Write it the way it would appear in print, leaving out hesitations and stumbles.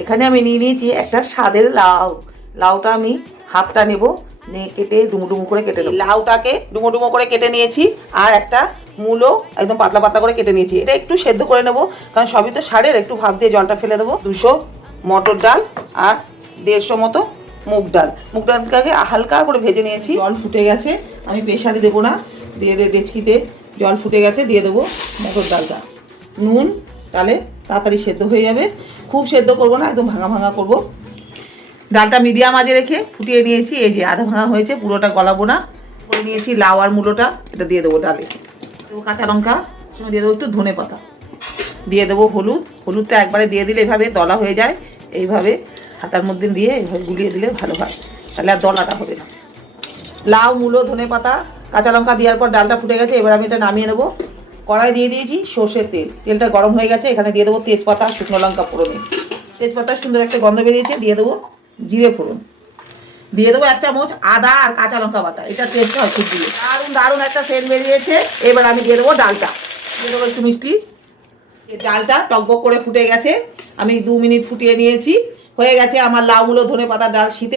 এখানে আমি নিয়ে নিয়েছি একটা স্বাদের লাউ। লাউটা আমি হাফটা নেব, কেটে ডুমো ডুমো করে কেটে নেব। লাউটাকে ডুমো ডুমো করে কেটে নিয়েছি, আর একটা মূলো একদম পাতলা পাতলা করে কেটে নিয়েছি। এটা একটু সেদ্ধ করে নেব, কারণ সবই তো সারের, একটু ভাপ দিয়ে জলটা ফেলে দেবো। 200 মটর ডাল আর 150 মতো মুগ ডাল। মুগ ডালটাকে হালকা করে ভেজে নিয়েছি। জল ফুটে গেছে, আমি প্রেশারে দেবো না, দিয়ে ডেচকিতে জল ফুটে গেছে, দিয়ে দেবো মটর ডালটা। নুন, তাহলে তাড়াতাড়ি সেদ্ধ হয়ে যাবে। খুব সেদ্ধ করবো না, একদম ভাঙা ভাঙা করবো। ডালটা মিডিয়াম আঁচে রেখে ফুটিয়ে নিয়েছি। এই যে আধা ভাঙা হয়েছে, পুরোটা গলাবো না। করে নিয়েছি লাউ আর মূলোটা, এটা দিয়ে দেবো ডালে। দেবো কাঁচা লঙ্কা, সঙ্গে দিয়ে দেবো একটু ধনে পাতা, দিয়ে দেবো হলুদ। হলুদটা একবারে দিয়ে দিলে এভাবে দলা হয়ে যায়, এইভাবে হাতার মধ্যে দিয়ে এইভাবে গুলিয়ে দিলে ভালো হয়, তাহলে আর দলাটা হবে না। লাউ, মূলো, ধনে পাতা, কাঁচা লঙ্কা দেওয়ার পর ডালটা ফুটে গেছে, এবার আমি এটা নামিয়ে নেবো। কড়াই দিয়ে দিয়েছি সর্ষের তেল, তেলটা গরম হয়ে গেছে। এখানে দিয়ে দেবো তেজপাতা, শুকনো লঙ্কা ফোড়নে। তেজপাতার সুন্দর একটা গন্ধ বেরিয়েছে, দিয়ে দেবো জিরে ফোড়ন, দিয়ে দেবো 1 চামচ আদা আর কাঁচা লঙ্কা বাটা। এটা টেস্ট হয় খুব দিয়ে, দারুণ দারুণ একটা সেন্ট বেরিয়েছে। এবার আমি দিয়ে দেবো ডালটা, দিয়ে দেবো একটু মিষ্টি। এই ডালটা টকবক করে ফুটে গেছে, আমি 2 মিনিট ফুটিয়ে নিয়েছি। হয়ে গেছে আমার লাউ, মূলো, ধনে পাতার ডাল শীতে।